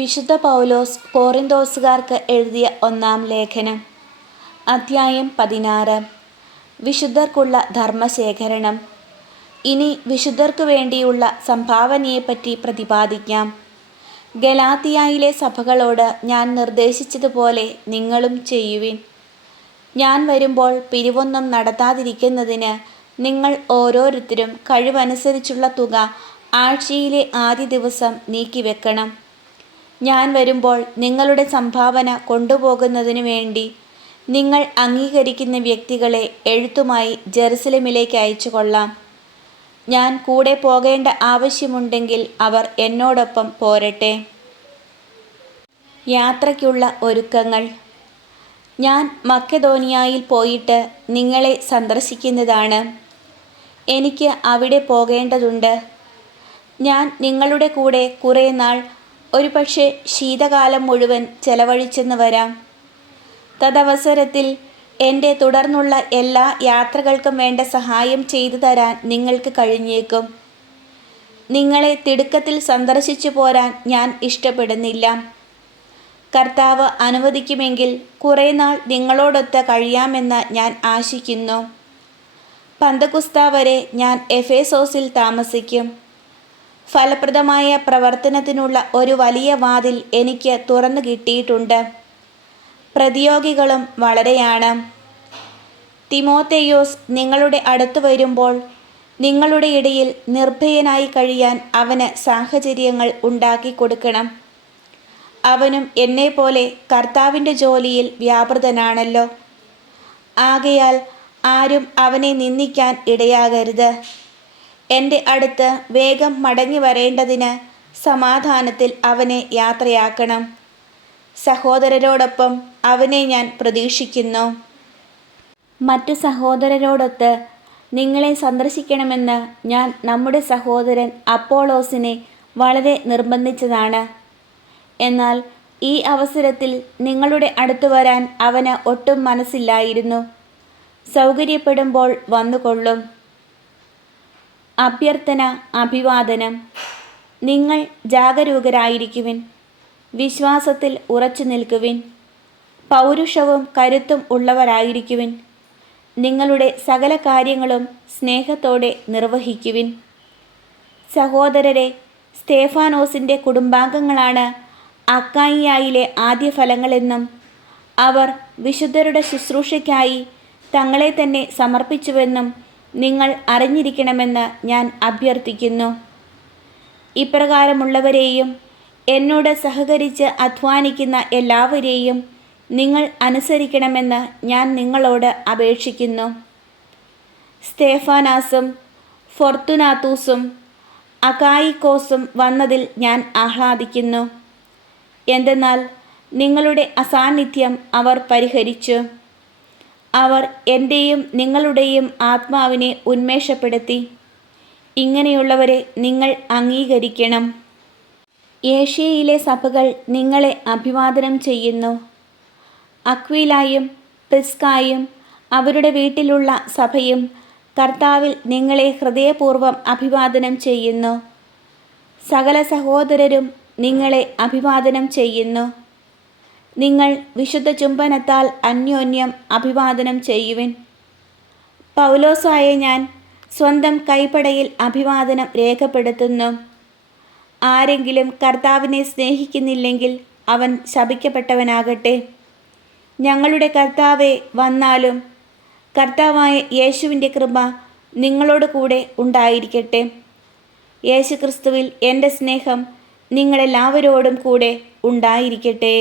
വിശുദ്ധ പൗലോസ് കോറിന്തോസുകാർക്ക് എഴുതിയ ഒന്നാം ലേഖനം അധ്യായം പതിനാറ് വിശുദ്ധർക്കുള്ള ധർമ്മശേഖരണം ഇനി വിശുദ്ധർക്ക് വേണ്ടിയുള്ള സംഭാവനയെപ്പറ്റി പ്രതിപാദിക്കാം ഗലാത്തിയായിലെ സഭകളോട് ഞാൻ നിർദ്ദേശിച്ചതുപോലെ നിങ്ങളും ചെയ്യുവിൻ ഞാൻ വരുമ്പോൾ പിരിവൊന്നും നടത്താതിരിക്കുന്നതിന് നിങ്ങൾ ഓരോരുത്തരും കഴിവനുസരിച്ചുള്ള തുക ആഴ്ചയിലെ ആദ്യ ദിവസം നീക്കിവെക്കണം ഞാൻ വരുമ്പോൾ നിങ്ങളുടെ സംഭാവന കൊണ്ടുപോകുന്നതിനു വേണ്ടി നിങ്ങൾ അംഗീകരിക്കുന്ന വ്യക്തികളെ എഴുത്തുമായി ജെറുസലമിലേക്ക് അയച്ചു കൊള്ളാം ഞാൻ കൂടെ പോകേണ്ട ആവശ്യമുണ്ടെങ്കിൽ അവർ എന്നോടൊപ്പം പോരട്ടെ യാത്രയ്ക്കുള്ള ഒരുക്കങ്ങൾ ഞാൻ മക്കധോനിയായിൽ പോയിട്ട് നിങ്ങളെ സന്ദർശിക്കുന്നതാണ് എനിക്ക് അവിടെ പോകേണ്ടതുണ്ട് ഞാൻ നിങ്ങളുടെ കൂടെ കുറേ നാൾ ഒരു പക്ഷേ ശീതകാലം മുഴുവൻ ചെലവഴിച്ചെന്ന് വരാം തദവസരത്തിൽ എൻ്റെ തുടർന്നുള്ള എല്ലാ യാത്രകൾക്കും വേണ്ട സഹായം ചെയ്തു തരാൻ നിങ്ങൾക്ക് കഴിഞ്ഞേക്കും നിങ്ങളെ തിടുക്കത്തിൽ സന്ദർശിച്ചു പോരാൻ ഞാൻ ഇഷ്ടപ്പെടുന്നില്ല കർത്താവ് അനുവദിക്കുമെങ്കിൽ കുറേ നാൾ നിങ്ങളോടൊത്ത് കഴിയാമെന്ന് ഞാൻ ആശിക്കുന്നു പന്തകുസ്ത വരെ ഞാൻ എഫേസോസിൽ താമസിക്കും ഫലപ്രദമായ പ്രവർത്തനത്തിനുള്ള ഒരു വലിയ വാതിൽ എനിക്ക് തുറന്നു കിട്ടിയിട്ടുണ്ട് പ്രതിയോഗികളും വളരെയാണ് തിമോത്തയോസ് നിങ്ങളുടെ അടുത്ത് വരുമ്പോൾ നിങ്ങളുടെ ഇടയിൽ നിർഭയനായി കഴിയാൻ അവന് സാഹചര്യങ്ങൾ ഉണ്ടാക്കി കൊടുക്കണം അവനും എന്നെ പോലെ കർത്താവിൻ്റെ ജോലിയിൽ വ്യാപൃതനാണല്ലോ ആകയാൽ ആരും അവനെ നിന്ദിക്കാൻ ഇടയാകരുത് എൻ്റെ അടുത്ത് വേഗം മടങ്ങി വരേണ്ടതിന് സമാധാനത്തിൽ അവനെ യാത്രയാക്കണം സഹോദരരോടൊപ്പം അവനെ ഞാൻ പ്രതീക്ഷിക്കുന്നു മറ്റു സഹോദരരോടൊത്ത് നിങ്ങളെ സന്ദർശിക്കണമെന്ന് ഞാൻ നമ്മുടെ സഹോദരൻ അപ്പോളോസിനെ വളരെ നിർബന്ധിച്ചതാണ് എന്നാൽ ഈ അവസരത്തിൽ നിങ്ങളുടെ അടുത്ത് വരാൻ അവന് ഒട്ടും മനസ്സില്ലായിരുന്നു സൗകര്യപ്പെടുമ്പോൾ വന്നുകൊള്ളും അഭ്യർത്ഥന അഭിവാദനം നിങ്ങൾ ജാഗരൂകരായിരിക്കുവിൻ വിശ്വാസത്തിൽ ഉറച്ചു നിൽക്കുവിൻ പൗരുഷവും കരുത്തും ഉള്ളവരായിരിക്കുവിൻ നിങ്ങളുടെ സകല കാര്യങ്ങളും സ്നേഹത്തോടെ നിർവഹിക്കുവിൻ സഹോദരരെ സ്തേഫാനോസിൻ്റെ കുടുംബാംഗങ്ങളാണ് അക്കായിയായിലെ ആദ്യ ഫലങ്ങളെന്നും അവർ വിശുദ്ധരുടെ ശുശ്രൂഷയ്ക്കായി തങ്ങളെ തന്നെ സമർപ്പിച്ചുവെന്നും നിങ്ങൾ അറിഞ്ഞിരിക്കണമെന്ന് ഞാൻ അഭ്യർത്ഥിക്കുന്നു ഇപ്രകാരമുള്ളവരെയും എന്നോട് സഹകരിച്ച് അധ്വാനിക്കുന്ന എല്ലാവരെയും നിങ്ങൾ അനുസരിക്കണമെന്ന് ഞാൻ നിങ്ങളോട് അപേക്ഷിക്കുന്നു സ്തേഫാനാസും ഫൊർത്തുനാത്തൂസും അകായിക്കോസും വന്നതിൽ ഞാൻ ആഹ്ലാദിക്കുന്നു എന്തെന്നാൽ നിങ്ങളുടെ അസാന്നിധ്യം അവർ പരിഹരിച്ചു അവർ എൻ്റെയും നിങ്ങളുടെയും ആത്മാവിനെ ഉന്മേഷപ്പെടുത്തി ഇങ്ങനെയുള്ളവരെ നിങ്ങൾ അംഗീകരിക്കണം ഏഷ്യയിലെ സഭകൾ നിങ്ങളെ അഭിവാദനം ചെയ്യുന്നു അക്വീലായും പ്രിസ്കായും അവരുടെ വീട്ടിലുള്ള സഭയും കർത്താവിൽ നിങ്ങളെ ഹൃദയപൂർവ്വം അഭിവാദനം ചെയ്യുന്നു സകല സഹോദരരും നിങ്ങളെ അഭിവാദനം ചെയ്യുന്നു നിങ്ങൾ വിശുദ്ധ ചുംബനത്താൽ അന്യോന്യം അഭിവാദനം ചെയ്യുവിൻ പൗലോസായ ഞാൻ സ്വന്തം കൈപ്പടയിൽ അഭിവാദനം രേഖപ്പെടുത്തുന്നു ആരെങ്കിലും കർത്താവിനെ സ്നേഹിക്കുന്നില്ലെങ്കിൽ അവൻ ശപിക്കപ്പെട്ടവനാകട്ടെ ഞങ്ങളുടെ കർത്താവെ വന്നാലും കർത്താവായ യേശുവിൻ്റെ കൃപ നിങ്ങളോട് കൂടെ ഉണ്ടായിരിക്കട്ടെ യേശുക്രിസ്തുവിൽ എൻ്റെ സ്നേഹം നിങ്ങളെല്ലാവരോടും കൂടെ ഉണ്ടായിരിക്കട്ടെ